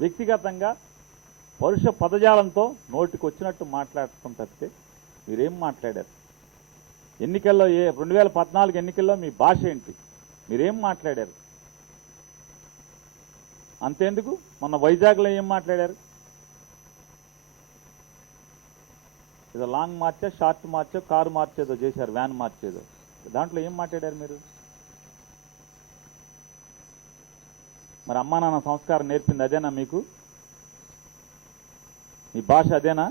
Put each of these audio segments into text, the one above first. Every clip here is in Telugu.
వ్యక్తిగతంగా పరుష పదజాలంతో నోటికి వచ్చినట్టు మాట్లాడటం తప్పితే మీరేం మాట్లాడారు? ఎన్నికల్లో ఏ రెండు వేల పద్నాలుగు ఎన్నికల్లో మీ భాష ఏంటి? మీరేం మాట్లాడారు? అంతేందుకు? మొన్న వైజాగ్లో ఏం మాట్లాడారు? ఏదో లాంగ్ మార్చో షార్ట్ మార్చో కారు మార్చేదో చేశారు వ్యాన్ మార్చేదో. దాంట్లో ఏం మాట్లాడారు మీరు? మరి అమ్మా నాన్న సంస్కారం నేర్పింది అదేనా మీకు? మీ భాష అదేనా?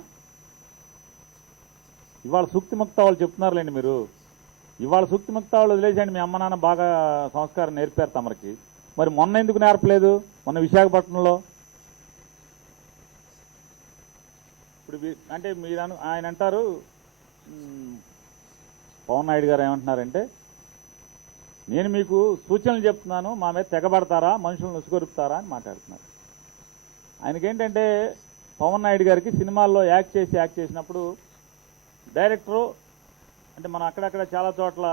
ఇవాళ సూక్తి ముక్త వాళ్ళు చెప్తున్నారులేండి మీరు. ఇవాళ సూక్తి ముక్త వాళ్ళు వదిలేసేయండి మీ అమ్మ నాన్న బాగా సంస్కారం నేర్పారు తమరికి. మరి మొన్న ఎందుకు నేర్పలేదు? మొన్న విశాఖపట్నంలో? ఇప్పుడు అంటే మీరు ఆయన అంటారు పవన్ నాయుడు గారు ఏమంటున్నారంటే నేను మీకు సూచనలు చెప్తున్నాను మా మీద తెగబడతారా మనుషులను ఉసుగొరుపుతారా అని మాట్లాడుతున్నారు. ఆయనకేంటంటే పవన్ నాయుడు గారికి సినిమాల్లో యాక్ట్ చేసి యాక్ట్ చేసినప్పుడు డైరెక్టరు అంటే మనం అక్కడక్కడ చాలా చోట్ల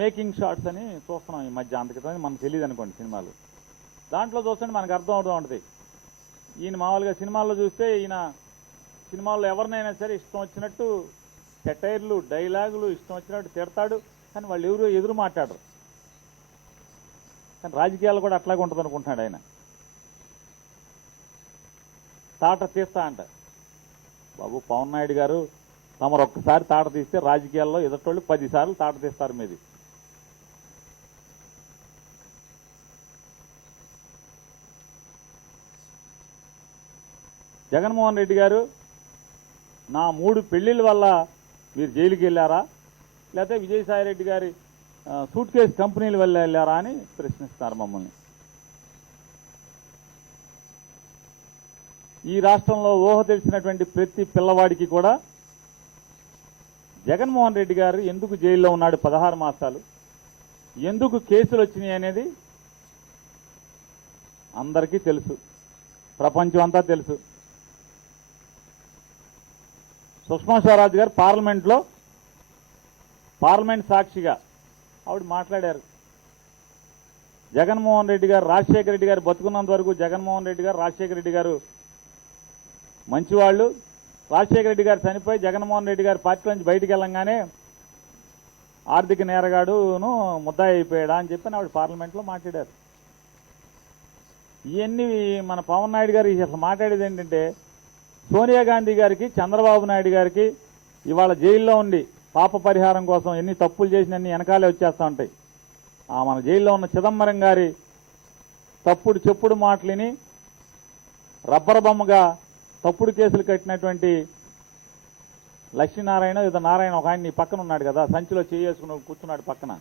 మేకింగ్ షాట్స్ అని చూస్తున్నాం ఈ మధ్య అంతకితం మనకు తెలియదు అనుకోండి సినిమాలు. దాంట్లో చూస్తుంటే మనకు అర్థం అవుతూ ఉంటుంది. ఈయన మామూలుగా సినిమాల్లో చూస్తే ఈయన సినిమాల్లో ఎవరినైనా సరే ఇష్టం వచ్చినట్టు సెటైర్లు డైలాగులు ఇష్టం వచ్చినట్టు తిడతాడు. కానీ వాళ్ళు ఎవరు ఎదురు మాట్లాడరు. కానీ రాజకీయాలు కూడా అట్లాగే ఉంటుంది అనుకుంటున్నాడు ఆయన. తాట తీస్తా అంట. బాబు పవన్ నాయుడు గారు తమరు ఒక్కసారి తాట తీస్తే రాజకీయాల్లో ఎదుటోళ్ళు పదిసార్లు తాట తీస్తారు మీది. జగన్మోహన్ రెడ్డి గారు నా మూడు పెళ్ళిళ్ళ వల్ల మీరు జైలుకి వెళ్ళారా లేకపోతే విజయసాయి రెడ్డి గారి సూట్ కేసు కంపెనీల వల్ల వెళ్ళారా అని ప్రశ్నిస్తున్నారు మమ్మల్ని. ఈ రాష్ట్రంలో ఊహ తెలిసినటువంటి ప్రతి పిల్లవాడికి కూడా జగన్మోహన్ రెడ్డి గారు ఎందుకు జైల్లో ఉన్నాడు పదహారు మాసాలు? ఎందుకు కేసులు వచ్చినాయి అనేది అందరికీ తెలుసు. ప్రపంచం అంతా తెలుసు. సుష్మా స్వరాజ్ గారు పార్లమెంట్లో పార్లమెంట్ సాక్షిగా ఆవిడ మాట్లాడారు. జగన్మోహన్ రెడ్డి గారు రాజశేఖర రెడ్డి గారు బతుకున్నంత వరకు జగన్మోహన్ రెడ్డి గారు రాజశేఖర రెడ్డి గారు మంచివాళ్ళు. రాజశేఖర రెడ్డి గారు చనిపోయి జగన్మోహన్ రెడ్డి గారు పార్టీ నుంచి బయటికి వెళ్ళంగానే ఆర్థిక నేరగాడును ముద్దాయి అయిపోయాడా అని చెప్పి ఆవిడ పార్లమెంట్లో మాట్లాడారు. ఇవన్నీ మన పవన్ నాయుడు గారు అసలు మాట్లాడేది ఏంటంటే సోనియా గాంధీ గారికి చంద్రబాబు నాయుడు గారికి ఇవాళ జైల్లో ఉండి పాప పరిహారం కోసం ఎన్ని తప్పులు చేసినన్ని వెనకాలే వచ్చేస్తూ ఉంటాయి. ఆ మన జైల్లో ఉన్న చిదంబరం గారి తప్పుడు చెప్పుడు మాటలిని రబ్బర్ బొమ్మగా తప్పుడు కేసులు కట్టినటువంటి లక్ష్మీనారాయణ ఏదో నారాయణ ఒక ఆయన నీ పక్కన ఉన్నాడు కదా సంచిలో చేసుకుని కూర్చున్నాడు పక్కన.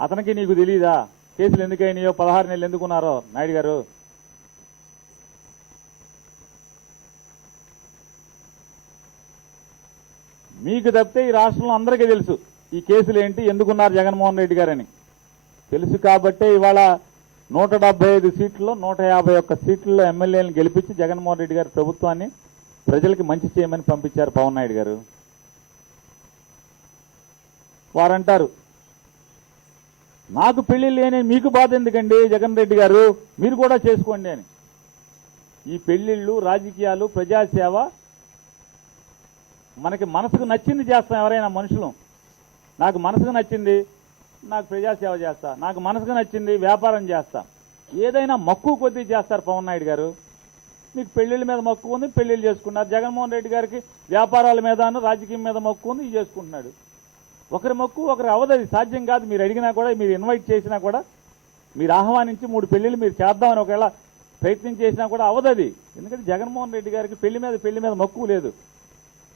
అతనికి నీకు తెలియదా కేసులు ఎందుకైనాయో? పదహారు నెలలు ఎందుకున్నారో? నాయుడు గారు? మీకు తప్పితే ఈ రాష్ట్రంలో అందరికీ తెలుసు ఈ కేసులు ఏంటి ఎందుకున్నారు జగన్మోహన్ రెడ్డి గారని. తెలుసు కాబట్టే ఇవాళ నూట డెబ్బై ఐదు సీట్లలో నూట యాభై ఒక్క సీట్లలో ఎమ్మెల్యేలను గెలిపించి జగన్మోహన్ రెడ్డి గారి ప్రభుత్వాన్ని ప్రజలకి మంచి చేయమని పంపించారు పవన్ నాయుడు గారు. వారంటారు నాకు పెళ్ళి లేని మీకు బాధ ఎందుకండి జగన్ రెడ్డి గారు? మీరు కూడా చేసుకోండి అని. ఈ పెళ్ళిళ్ళు రాజకీయాలు ప్రజాసేవ మనకి మనసుకు నచ్చింది చేస్తాం ఎవరైనా మనుషులు. నాకు మనసుకు నచ్చింది నాకు ప్రజాసేవ చేస్తా. నాకు మనసుకు నచ్చింది వ్యాపారం చేస్తా. ఏదైనా మక్కువ కొద్దీ చేస్తారు పవన్ నాయుడు గారు. మీకు పెళ్ళిళ్ళ మీద మక్కువ ఉంది పెళ్ళిళ్ళు చేసుకున్నారు. జగన్మోహన్ రెడ్డి గారికి వ్యాపారాల మీద రాజకీయం మీద మక్కువ ఉంది ఇది చేసుకుంటున్నాడు. ఒకరి మక్కువ ఒకరి అవదు సాధ్యం కాదు. మీరు అడిగినా కూడా మీరు ఇన్వైట్ చేసినా కూడా మీరు ఆహ్వానించి మూడు పెళ్ళిళ్ళు మీరు చేద్దామని ఒకవేళ ప్రయత్నం చేసినా కూడా అవదది ఎందుకంటే జగన్మోహన్ రెడ్డి గారికి పెళ్ళి మీద పెళ్ళి మీద మక్కువ లేదు.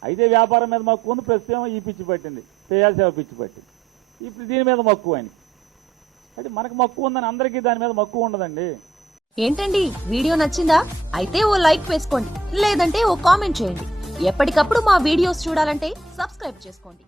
అయితే వ్యాపారం మీద మక్కువ ఉంది ప్రస్తుతం ఈ పిచ్చి పట్టింది. ప్రజాసేవ పిచ్చి పట్టింది. ఇప్పుడు దీని మీద మక్కువ అని. అంటే మనకు మక్కువ ఉందని అందరికీ దాని మీద మక్కువ ఉండదండి. ఏంటండి? వీడియో నచ్చిందా? అయితే ఓ లైక్ వేసుకోండి. లేదంటే ఓ కామెంట్ చేయండి. ఎప్పటికప్పుడు మా వీడియోస్ చూడాలంటే సబ్స్క్రైబ్ చేసుకోండి.